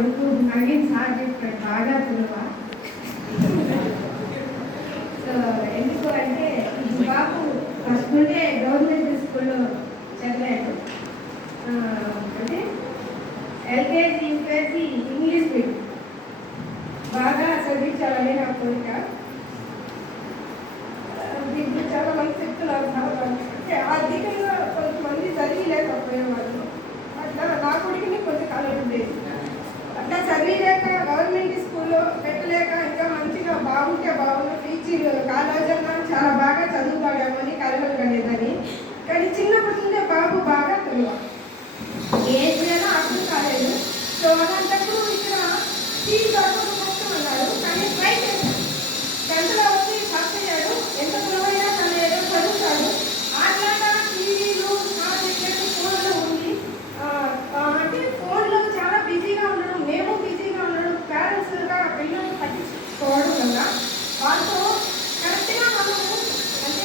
కొడుకు నవీన్ సార్ చెప్పాడు బాగా తెలువా. సో ఎందుకు అంటే ఈ బాబు ఫస్ట్ నుండే గవర్నమెంట్ స్కూల్లో చదివాడు. అంటే ఎల్కేజీ యూకేజీ ఇంగ్లీష్ మీడియం బాగా చదివించాలని నా కోరిక. దీంట్లో చాలా మంది చెప్తున్నారు అంటే ఆర్థికంగా కొంతమంది చదివిలేకపోయేవాళ్ళు. అట్లా నా కొడుకుని కొంతకాలం ఉండేది. అట్లా చదివిలేక గవర్నమెంట్ స్కూల్లో పెట్టలేక ఇంకా మంచిగా బాగుంటే బాగుంది టీచర్ కాలేజన్నా చాలా బాగా చదువుతాడేమని కలగలు కనేదని. కానీ చిన్నప్పటి నుండే బాబు బాగా తెలియ ఏదైనా అర్థం కాలేదు. సో అలాంటప్పుడు ఇక్కడ సీట్ దొరకడం కష్టం అన్నాడు. కానీ ట్రై చేశాడు. 10th లో వచ్చి పాస్ అయ్యాడు. ఎంత సులభైనా తను ఏదో చదువుతాడు. అట్లాగా టీవీలు ఫోన్లో ఉంది. అంటే ఫోన్లో చాలా బిజీగా ఉండడం, మేము బిజీగా ఉండడం, పేరెంట్స్గా పిల్లల్ని పట్టించుకోవడం వల్ల వాళ్ళతో కరెక్ట్గా మనము అంటే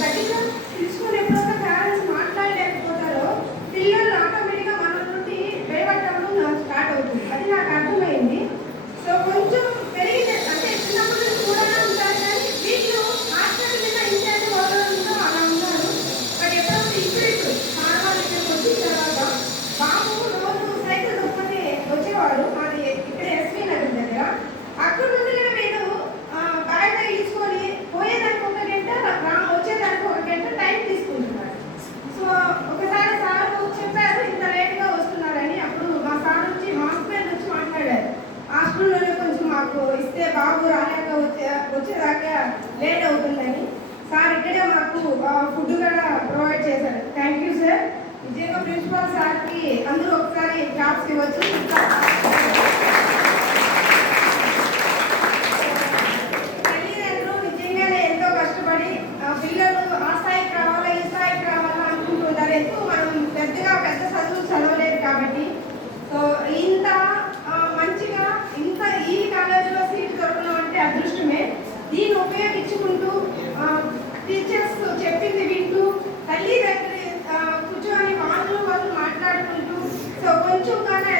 గట్టిగా తీసుకుని ఎప్పుడైనా పేరెంట్స్ మాట్లాడలేకపోతారో పిల్లలు ఆటోమేటిక్గా మన నుండి డైవర్ట్ అవ్వడం స్టార్ట్ అవుతుంది. అది నాకు అర్థమైంది. సో కొంచెం పెరిగితే అంటే చిన్నప్పటి నుంచి కూడా ఉంటారు. కానీ వీళ్ళు హాస్పిటల్ మీద ఇన్ఛార్జ్ వాళ్ళు అలా ఉన్నారు. బట్ ఎప్పుడైతే ఇప్పుడు సార్వాళ్ళ దగ్గరికి వచ్చిన తర్వాత బాబు రోజు సైకిల్ దొక్కుని వచ్చేవాడు. అది ఇక్కడ ఎస్వి నగర్ దగ్గర. అక్కడ నుండి వీడు బ్యాగ్ తీసుకొని పోయేదానికి 1 గంట, వచ్చేదానికి 1 గంట టైం తీసుకుంటున్నాడు. సో ఒకసారి సార్ చెప్పారు ఇంత లేట్గా వస్తున్నారని. అప్పుడు మా సార్ వచ్చి మా హస్బెండ్ వచ్చి మాట్లాడారు. హాస్టల్లోనే కొంచెం మాకు ఇస్తే బాబు రాలేక వచ్చేదాకా లేట్ అవుతుందని. సార్ ఇక్కడే మాకు ఫుడ్ కూడా ప్రొవైడ్ చేశారు. Thank you sir. నిజంగా ప్రిన్సిపల్ సార్కి అందరూ ఒకసారి జాబ్స్ ఇవ్వచ్చు. తల్లిదండ్రులు నిజంగానే ఎంతో కష్టపడి పిల్లలు ఆ స్థాయికి రావాలా ఈ స్థాయికి రావాలా అనుకుంటున్నారు. ఎందుకు మనం పెద్ద చదువులు చదవలేదు కాబట్టి. సో ఇంత మంచిగా ఇంత ఈ కాలేజీలో సీటు దొరకడం అంటే అదృష్టమే. దీన్ని ఉపయోగించుకుంటూ టీచర్స్ చెప్పింది వింటూ తల్లిదండ్రులు కూర్చొని వాళ్ళు మాట్లాడుకుంటూ సో కొంచెం కానీ